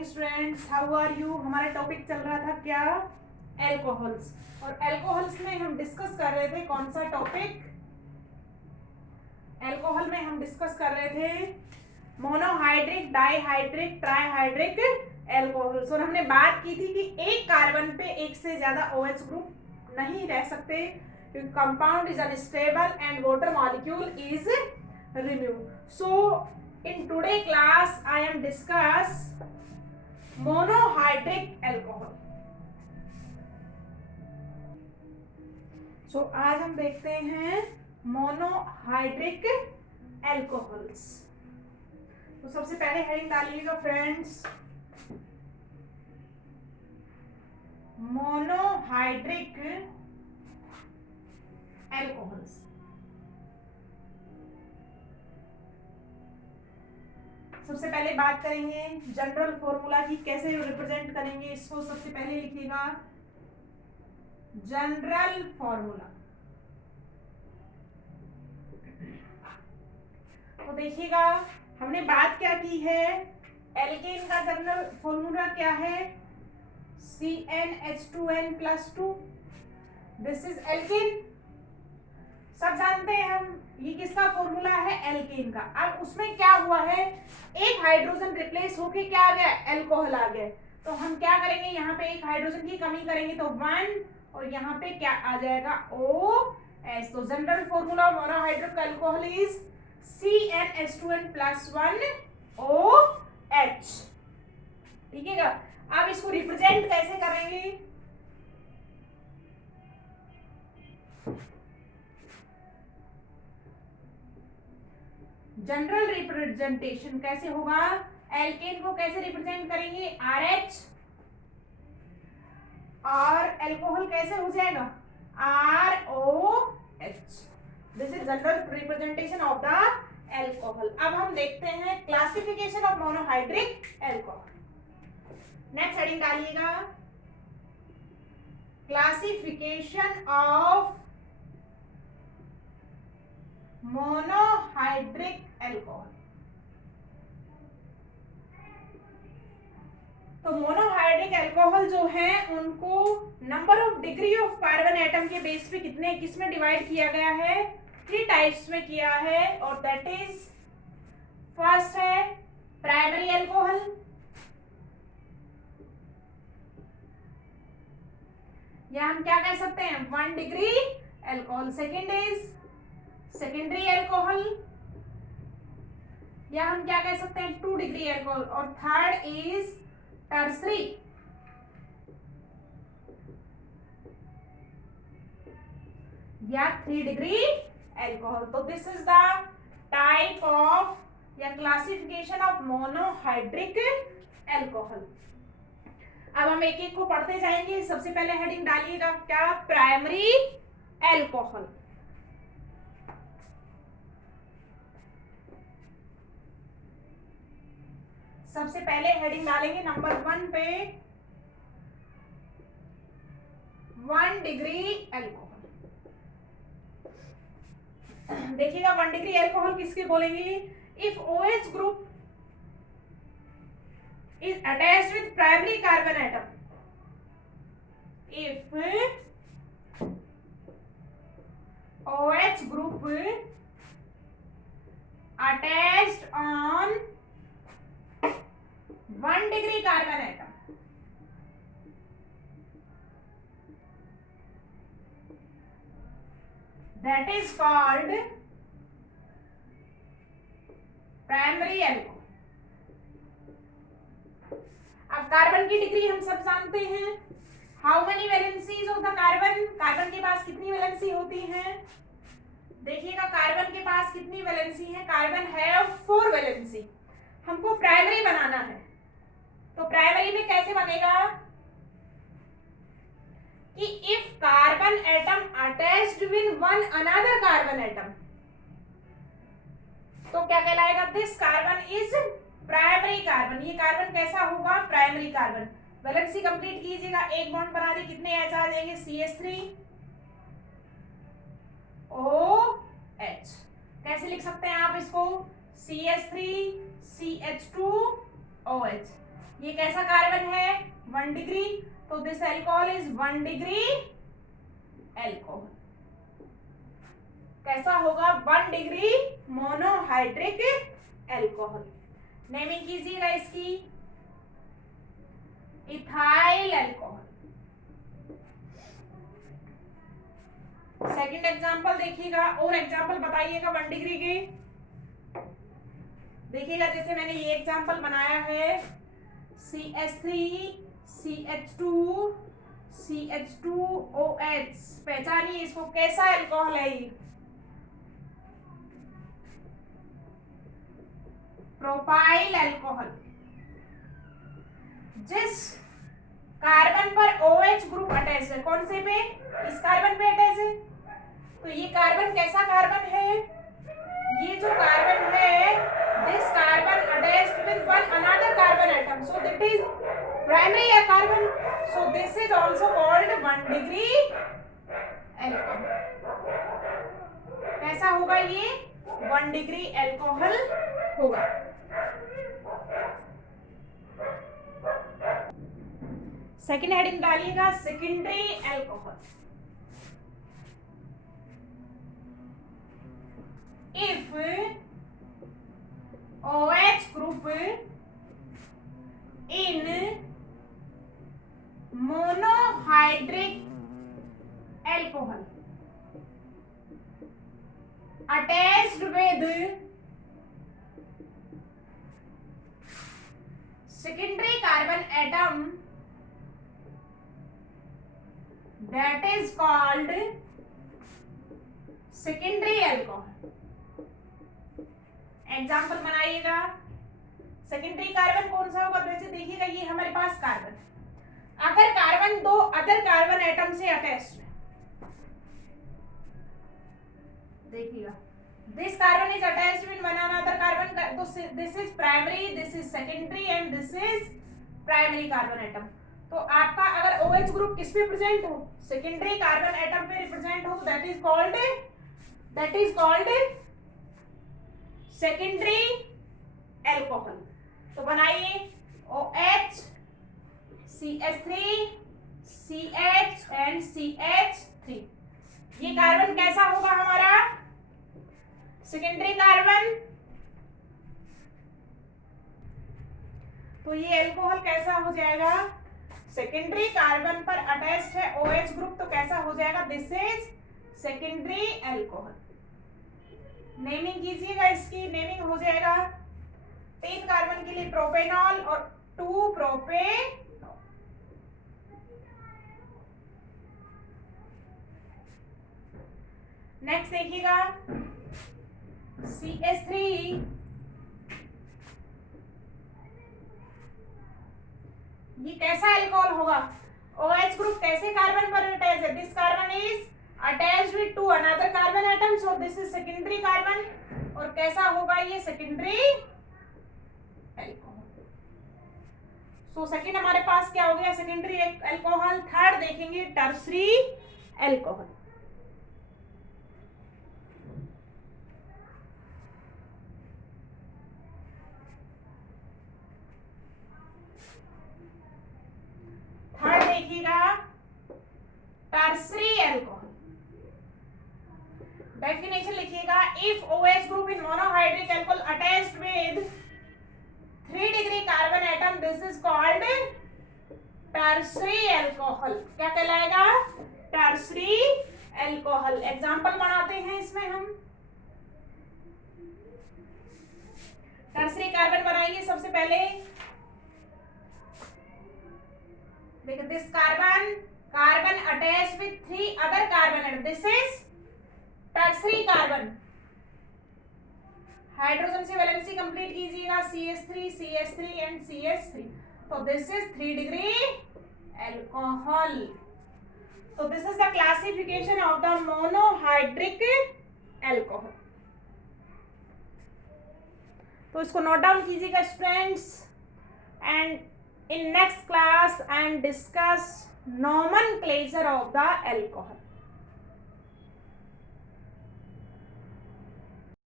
Morning students, how are you. हमारा topic चल रहा था क्या, एल्कोहल्स। और एल्कोहल्स में हम डिस्कस कर रहे थे कौन सा टॉपिक, एल्कोहल में हम डिस्कस कर रहे थे मोनोहाइड्रिक, डाईहाइड्रिक, ट्राईहाइड्रिक एल्कोहल्स। और हमने बात की थी कि एक कार्बन पे एक से ज्यादा OH ग्रुप नहीं रह सकते क्योंकि compound is unstable and water molecule is remove. So in today class I am discuss monohydric alcohol. So आज हम देखते हैं मोनोहाइड्रिक एल्कोहल्स। तो सबसे पहले हेडिंग डालिएगा फ्रेंड्स, मोनोहाइड्रिक एल्कोहल्स। सबसे पहले बात करेंगे जनरल फॉर्मूला की, कैसे रिप्रेजेंट करेंगे इसको। सबसे पहले लिखिएगा जनरल फॉर्मूला। तो देखिएगा हमने बात क्या की है, एल्केन का जनरल फॉर्मूला क्या है, CnH2n+2। दिस इज एल्केन, सब जानते हैं हम। ये किसका फॉर्मूला है, एल्केन का। अब उसमें क्या हुआ है, एक हाइड्रोजन रिप्लेस होके क्या आ गया, एल्कोहल आ गया। तो हम क्या करेंगे, यहाँ पे एक हाइड्रोजन की कमी करेंगे तो 1, और यहाँ पे क्या आ जाएगा, OH। तो general formula monohydric alcohol is CnH2n+1 OH। ठीक है। अब इसको रिप्रेजेंट कैसे करेंगे, जनरल रिप्रेजेंटेशन कैसे होगा, एल्केन को कैसे रिप्रेजेंट करेंगे, RH, और एल्कोहल कैसे हो जाएगा, ROH। This is general representation of the alcohol. अब हम देखते हैं classification of monohydric alcohol. Next heading डालिएगा, क्लासिफिकेशन ऑफ मोनोहाइड्रिक एल्कोहल। तो मोनोहाइड्रिक एल्कोहल जो है उनको number of degree of carbon atom के बेस पे कितने किसमें डिवाइड किया गया है, 3 टाइप्स में किया है। और दैट इज, फर्स्ट है प्राइमरी एल्कोहल, या हम क्या कह सकते हैं 1 degree alcohol. Second is secondary alcohol, या हम क्या कह सकते हैं 2 डिग्री एल्कोहल। और थर्ड इज टर्सरी, या 3 डिग्री एल्कोहल। तो this is the type of या क्लासिफिकेशन ऑफ मोनोहाइड्रिक एल्कोहल। अब हम एक एक को पढ़ते जाएंगे। सबसे पहले हेडिंग डालिएगा क्या, प्राइमरी एल्कोहल। सबसे पहले हेडिंग डालेंगे नंबर 1 पे, 1 डिग्री एल्कोहल। देखिएगा 1 डिग्री एल्कोहल किसके बोलेंगे, if OH group is attached with primary carbon atom, if OH group attached on 1 degree carbon atom, that is called primary alcohol। अब कार्बन की degree हम सब जानते हैं, how many valencies of the carbon, carbon के पास कितनी valency होती हैं। देखिएगा कार्बन के पास कितनी वैलेंसी है, कार्बन है 4 वैलेंसी। हमको प्राइमरी बनाना है, तो प्राइमरी में कैसे बनेगा कि if carbon atom attached with one another carbon atom, तो क्या कहलाएगा, this carbon is primary carbon. ये कार्बन कैसा होगा, प्राइमरी कार्बन। वैलेंसी कंप्लीट कीजिएगा, एक बॉन्ड बना दे, कितने H आ जाएंगे, CH3 OH। कैसे लिख सकते हैं आप इसको, CH3 CH2 OH। ये कैसा कार्बन है 1 डिग्री, तो this alcohol is 1 degree alcohol. कैसा होगा 1 डिग्री मोनोहाइड्रिक अल्कोहल। नेमिंग कीजिएगा इसकी इथाइल अल्कोहल। सेकंड एग्जांपल देखिएगा, और एग्जांपल बताइएगा 1 डिग्री के। देखिएगा जैसे मैंने ये एग्जांपल बनाया है CH3 CH2 CH2OH, पहचानिए इसको कैसा अल्कोहल है ये, प्रोपाइल अल्कोहल। जिस कार्बन पर OH ग्रुप अटैच है, कौन से पे, इस कार्बन पे अटैच है, तो ये कार्बन कैसा कार्बन है, ये जो कार्बन है this carbon attached with one another carbon atom, so that is primary carbon, so this is also called 1 degree alcohol. कैसा होगा ये 1 डिग्री अल्कोहल होगा। सेकेंड हेडिंग डालिएगा secondary alcohol. If OH group in monohydric alcohol attached with secondary carbon atom, that is called secondary alcohol। Example बनाइएगा। Secondary carbon कौन सा होगा, वैसे देखिएगा ये हमारे पास कार्बन, अगर कार्बन दो अदर कार्बन एटम से अटैच्ड है, देखिएगा this carbon is attached with one another carbon, तो this is primary, this is secondary and this is primary carbon atom. तो आपका अगर OH ग्रुप किस पे प्रेजेंट हो, सेकेंडरी कार्बन एटम पे रिप्रेजेंट हो, तो that is called secondary alcohol. तो बनाइए OH CH3 CH and CH3, ये कार्बन कैसा होगा हमारा सेकेंडरी कार्बन, तो ये अल्कोहल कैसा हो जाएगा, सेकेंडरी कार्बन पर अटैच्ड है OH ग्रुप, तो कैसा हो जाएगा, this is secondary alcohol. Naming कीजिएगा इसकी, नेमिंग हो जाएगा 3 कार्बन के लिए प्रोपेनॉल और 2 प्रोपेनॉल। नेक्स्ट देखिएगा CH3, ये कैसा अल्कोहल होगा, OH ग्रुप कैसे कार्बन पर अटैच है, this carbon is attached with two another carbon atom, so this is secondary carbon, और कैसा होगा ये सेकेंडरी अल्कोहल। सो सेकेंड हमारे पास क्या हो गया, सेकेंडरी अल्कोहल। थर्ड देखेंगे टर्सरी अल्कोहल। थर्ड देखिएगा टर्सरी अल्कोहल। डेफिनेशन लिखिएगा, if OH group in monohydric alcohol attached with 3 degree carbon atom, this is called tertiary alcohol. क्या कहलाएगा, टर्सरी अल्कोहल। एग्जांपल बनाते हैं इसमें हम, टर्सरी कार्बन बनाइए सबसे पहले। देखिए this carbon attached with 3 other carbon atom, this is tertiary carbon. Hydrogen से वैलेंसी कंप्लीट कीजिएगा, CH3 CH3 एंड CH3, तो दिस इज 3 डिग्री अल्कोहल। तो this is the classification of the monohydric alcohol. तो इसको नोट डाउन कीजिएगा students, and in next class I am discuss nomenclature of the alcohol.